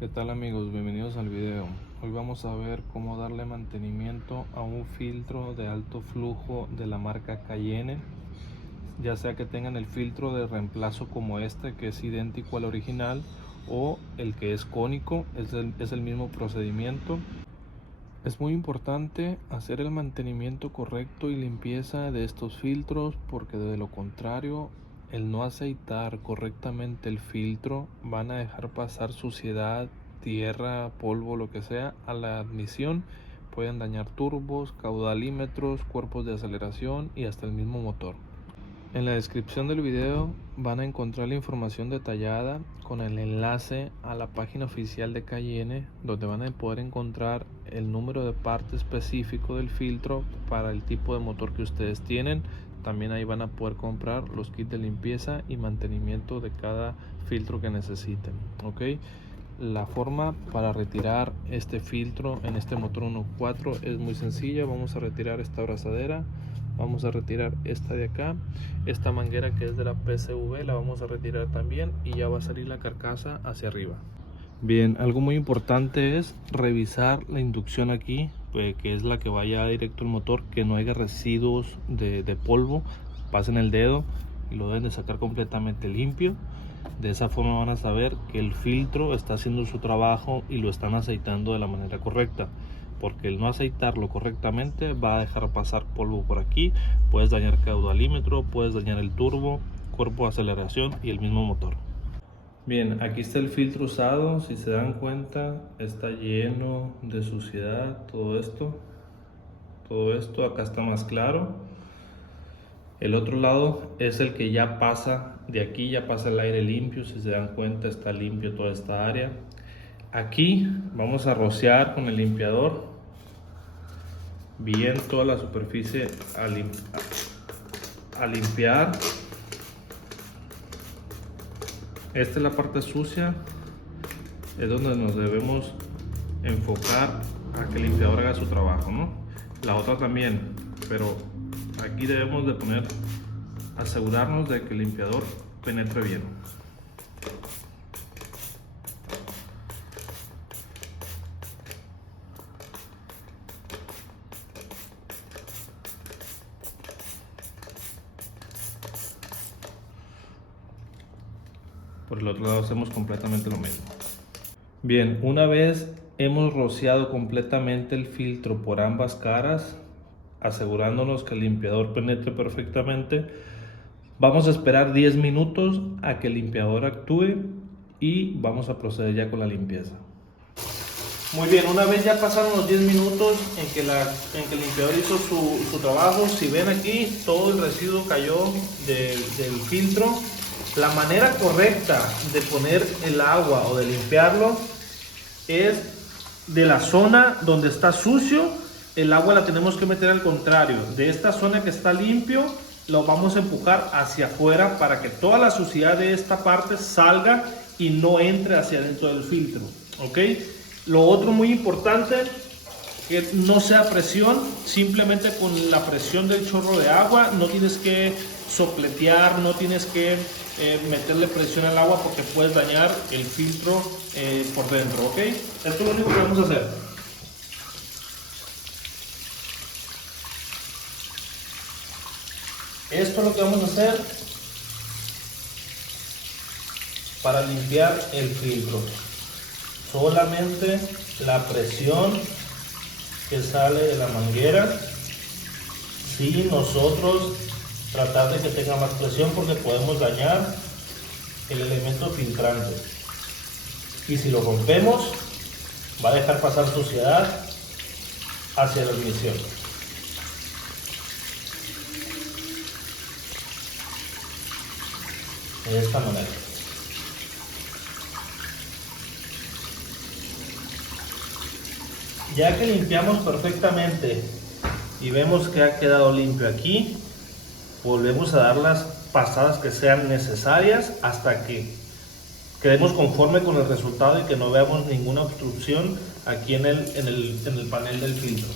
¿Qué tal amigos? Bienvenidos al video. Hoy vamos a ver cómo darle mantenimiento a un filtro de alto flujo de la marca Cayenne, ya sea que tengan el filtro de reemplazo como este que es idéntico al original o el que es cónico, es el mismo procedimiento. Es muy importante hacer el mantenimiento correcto y limpieza de estos filtros, porque de lo contrario, el no aceitar correctamente el filtro van a dejar pasar suciedad, tierra, polvo, lo que sea a la admisión. Pueden dañar turbos, caudalímetros, cuerpos de aceleración y hasta el mismo motor. En la descripción del video van a encontrar la información detallada con el enlace a la página oficial de Cayenne, donde van a poder encontrar el número de parte específico del filtro para el tipo de motor que ustedes tienen. También ahí van a poder comprar los kits de limpieza y mantenimiento de cada filtro que necesiten. La forma para retirar este filtro en este motor 1.4 es muy sencilla. Vamos a retirar esta abrazadera, vamos a retirar esta de acá, esta manguera que es de la PCV la vamos a retirar también y ya va a salir la carcasa hacia arriba. Bien, algo muy importante es revisar la inducción aquí, que es la que vaya directo al motor, que no haya residuos de polvo. Pasen el dedo y lo deben de sacar completamente limpio. De esa forma van a saber que el filtro está haciendo su trabajo y lo están aceitando de la manera correcta, porque el no aceitarlo correctamente va a dejar pasar polvo por aquí. Puedes dañar caudalímetro, puedes dañar el turbo, cuerpo de aceleración y el mismo motor. Bien, aquí está el filtro usado. Si se dan cuenta, está lleno de suciedad. Todo esto acá está más claro. El otro lado es el que ya pasa, de aquí ya pasa el aire limpio. Si se dan cuenta, está limpio toda esta área. Aquí vamos a rociar con el limpiador bien toda la superficie a limpiar. Esta es la parte sucia, es donde nos debemos enfocar a que el limpiador haga su trabajo, ¿no? La otra también, pero aquí debemos de asegurarnos de que el limpiador penetre bien. Por el otro lado hacemos completamente lo mismo. Bien, una vez hemos rociado completamente el filtro por ambas caras, asegurándonos que el limpiador penetre perfectamente, vamos a esperar 10 minutos a que el limpiador actúe y vamos a proceder ya con la limpieza. Muy bien, una vez ya pasaron los 10 minutos en que el limpiador hizo su trabajo, si ven aquí, todo el residuo cayó del filtro. La manera correcta de poner el agua o de limpiarlo es de la zona donde está sucio. El agua la tenemos que meter al contrario. De esta zona que está limpio, lo vamos a empujar hacia afuera para que toda la suciedad de esta parte salga y no entre hacia dentro del filtro. Lo otro muy importante, que no sea presión, simplemente con la presión del chorro de agua. No tienes que sopletear, no tienes que meterle presión al agua, porque puedes dañar el filtro por dentro. Esto es lo único que vamos a hacer. Esto es lo que vamos a hacer para limpiar el filtro. Solamente la presión que sale de la manguera, sin nosotros tratar de que tenga más presión, porque podemos dañar el elemento filtrante, y si lo rompemos va a dejar pasar suciedad hacia la admisión. De esta manera. Ya que limpiamos perfectamente y vemos que ha quedado limpio aquí, volvemos a dar las pasadas que sean necesarias hasta que quedemos conforme con el resultado y que no veamos ninguna obstrucción aquí en el panel del filtro.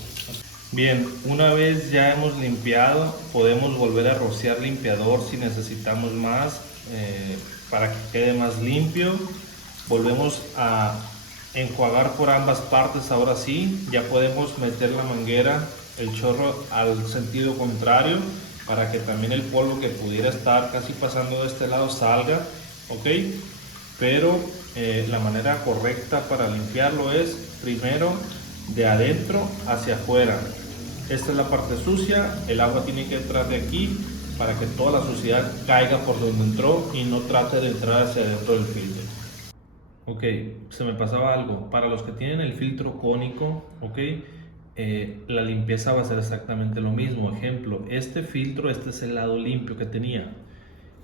Bien, una vez ya hemos limpiado, podemos volver a rociar limpiador si necesitamos más, para que quede más limpio. Volvemos a enjuagar por ambas partes. Ahora sí, ya podemos meter la manguera, el chorro al sentido contrario, para que también el polvo que pudiera estar casi pasando de este lado salga, ok. Pero la manera correcta para limpiarlo es primero de adentro hacia afuera. Esta es la parte sucia, el agua tiene que entrar de aquí para que toda la suciedad caiga por donde entró y no trate de entrar hacia adentro del filtro. Ok, se me pasaba algo. Para los que tienen el filtro cónico, ok, la limpieza va a ser exactamente lo mismo. Ejemplo, este filtro, este es el lado limpio que tenía.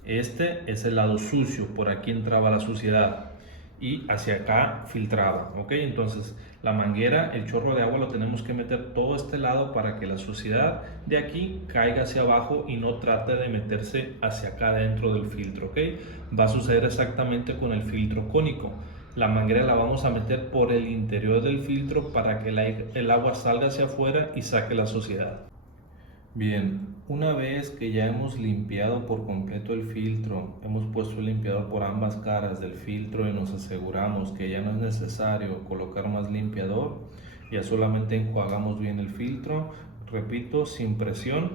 Este es el lado sucio, por aquí entraba la suciedad y hacia acá filtraba, ok. Entonces la manguera, el chorro de agua lo tenemos que meter todo este lado para que la suciedad de aquí caiga hacia abajo y no trate de meterse hacia acá dentro del filtro, ok. Va a suceder exactamente con el filtro cónico. La manguera la vamos a meter por el interior del filtro para que el agua salga hacia afuera y saque la suciedad. Bien, una vez que ya hemos limpiado por completo el filtro, hemos puesto el limpiador por ambas caras del filtro y nos aseguramos que ya no es necesario colocar más limpiador, ya solamente enjuagamos bien el filtro, repito, sin presión.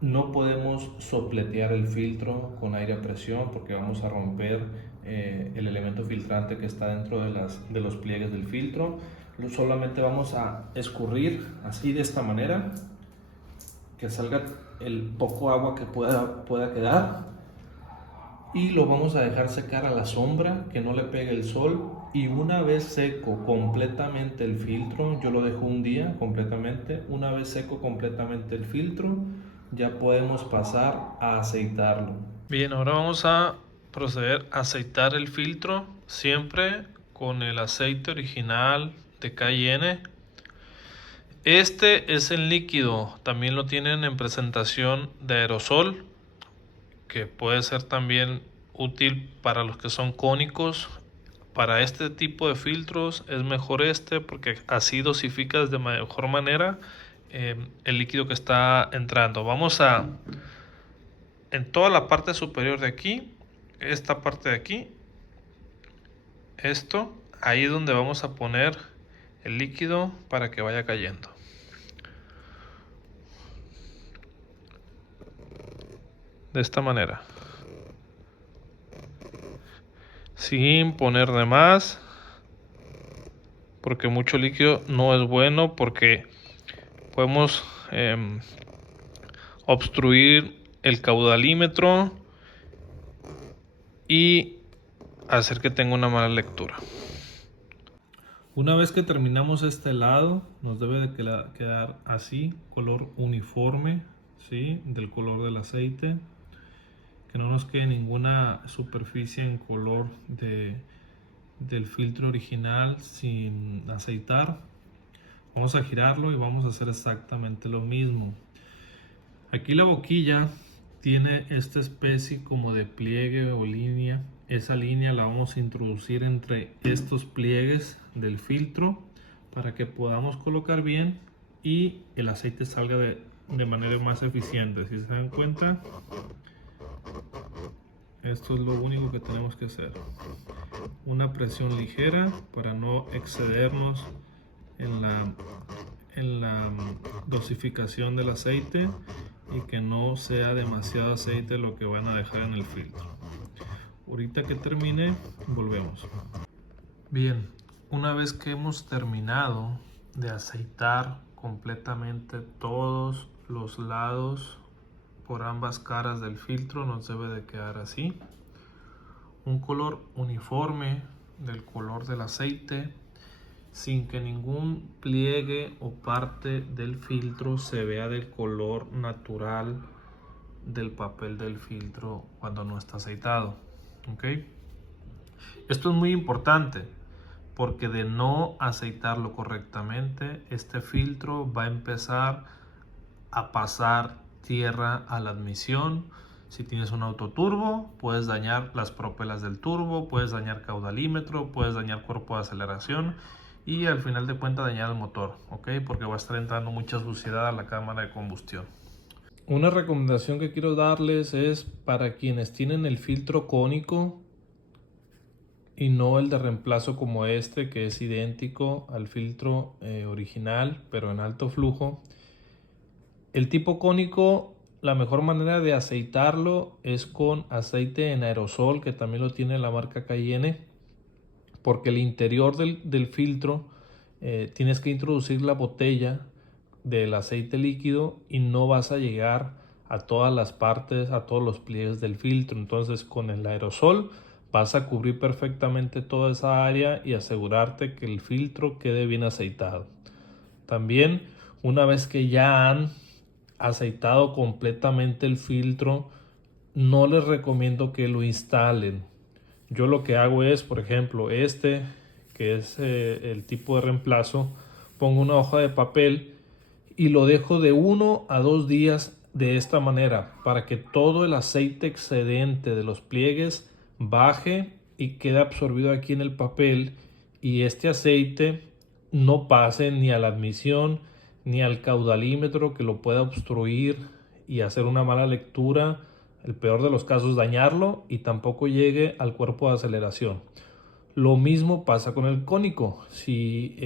No podemos sopletear el filtro con aire a presión porque vamos a romper el elemento filtrante que está dentro de los pliegues del filtro. Solamente vamos a escurrir así de esta manera, que salga el poco agua que pueda quedar, y lo vamos a dejar secar a la sombra, que no le pegue el sol. Y una vez seco completamente el filtro, yo lo dejo un día completamente, una vez seco completamente el filtro, ya podemos pasar a aceitarlo. Bien, ahora vamos a proceder a aceitar el filtro, siempre con el aceite original de Cayenne. Este es el líquido, también lo tienen en presentación de aerosol, que puede ser también útil para los que son cónicos. Para este tipo de filtros es mejor este porque así dosificas de mejor manera el líquido que está entrando. Vamos a, en toda la parte superior de aquí, esta parte de aquí, esto, ahí es donde vamos a poner el líquido para que vaya cayendo. De esta manera, sin poner de más, porque mucho líquido no es bueno, porque podemos obstruir el caudalímetro y hacer que tenga una mala lectura. Una vez que terminamos este lado, nos debe de quedar así, color uniforme, ¿sí? Del color del aceite, que no nos quede ninguna superficie en color del filtro original sin aceitar. Vamos a girarlo y vamos a hacer exactamente lo mismo. Aquí la boquilla tiene esta especie como de pliegue o línea. Esa línea la vamos a introducir entre estos pliegues del filtro para que podamos colocar bien y el aceite salga de manera más eficiente. Si se dan cuenta, esto es lo único que tenemos que hacer. Una presión ligera para no excedernos en la dosificación del aceite y que no sea demasiado aceite lo que van a dejar en el filtro. Ahorita que termine, volvemos. Bien, una vez que hemos terminado de aceitar completamente todos los lados por ambas caras del filtro, nos debe de quedar así. Un color uniforme del color del aceite, sin que ningún pliegue o parte del filtro se vea del color natural del papel del filtro cuando no está aceitado. ¿Ok? Esto es muy importante porque de no aceitarlo correctamente, este filtro va a empezar a pasar tierra a la admisión. Si tienes un autoturbo, puedes dañar las propelas del turbo, puedes dañar caudalímetro, puedes dañar cuerpo de aceleración y al final de cuentas dañar el motor, ¿ok? Porque va a estar entrando mucha suciedad a la cámara de combustión. Una recomendación que quiero darles es para quienes tienen el filtro cónico, y no el de reemplazo como este, que es idéntico al filtro original pero en alto flujo. El tipo cónico, la mejor manera de aceitarlo es con aceite en aerosol, que también lo tiene la marca Cayenne, porque el interior del filtro tienes que introducir la botella del aceite líquido y no vas a llegar a todas las partes, a todos los pliegues del filtro. Entonces con el aerosol vas a cubrir perfectamente toda esa área y asegurarte que el filtro quede bien aceitado. También, una vez que ya han aceitado completamente el filtro, no les recomiendo que lo instalen. Yo lo que hago es, por ejemplo, que es el tipo de reemplazo, pongo una hoja de papel y lo dejo de 1 a 2 días de esta manera para que todo el aceite excedente de los pliegues baje y quede absorbido aquí en el papel, y este aceite no pase ni a la admisión ni al caudalímetro, que lo pueda obstruir y hacer una mala lectura, el peor de los casos dañarlo, y tampoco llegue al cuerpo de aceleración. Lo mismo pasa con el cónico. Si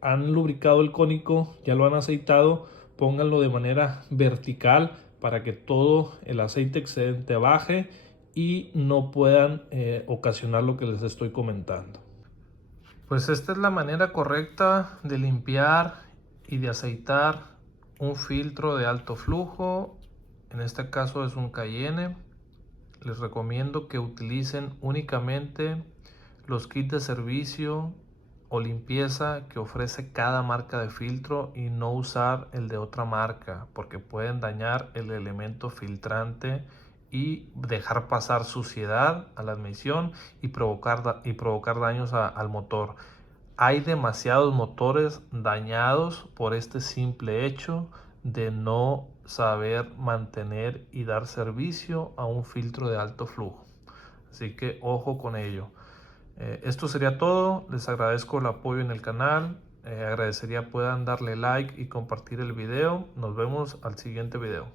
han lubricado el cónico, ya lo han aceitado, pónganlo de manera vertical para que todo el aceite excedente baje y no puedan ocasionar lo que les estoy comentando. Pues esta es la manera correcta de limpiar y de aceitar un filtro de alto flujo. En este caso es un Cayenne. Les recomiendo que utilicen únicamente los kits de servicio o limpieza que ofrece cada marca de filtro y no usar el de otra marca, porque pueden dañar el elemento filtrante y dejar pasar suciedad a la admisión y provocar daños al motor. Hay demasiados motores dañados por este simple hecho de no saber mantener y dar servicio a un filtro de alto flujo. Así que ojo con ello. Esto sería todo. Les agradezco el apoyo en el canal. Agradecería puedan darle like y compartir el video. Nos vemos al siguiente video.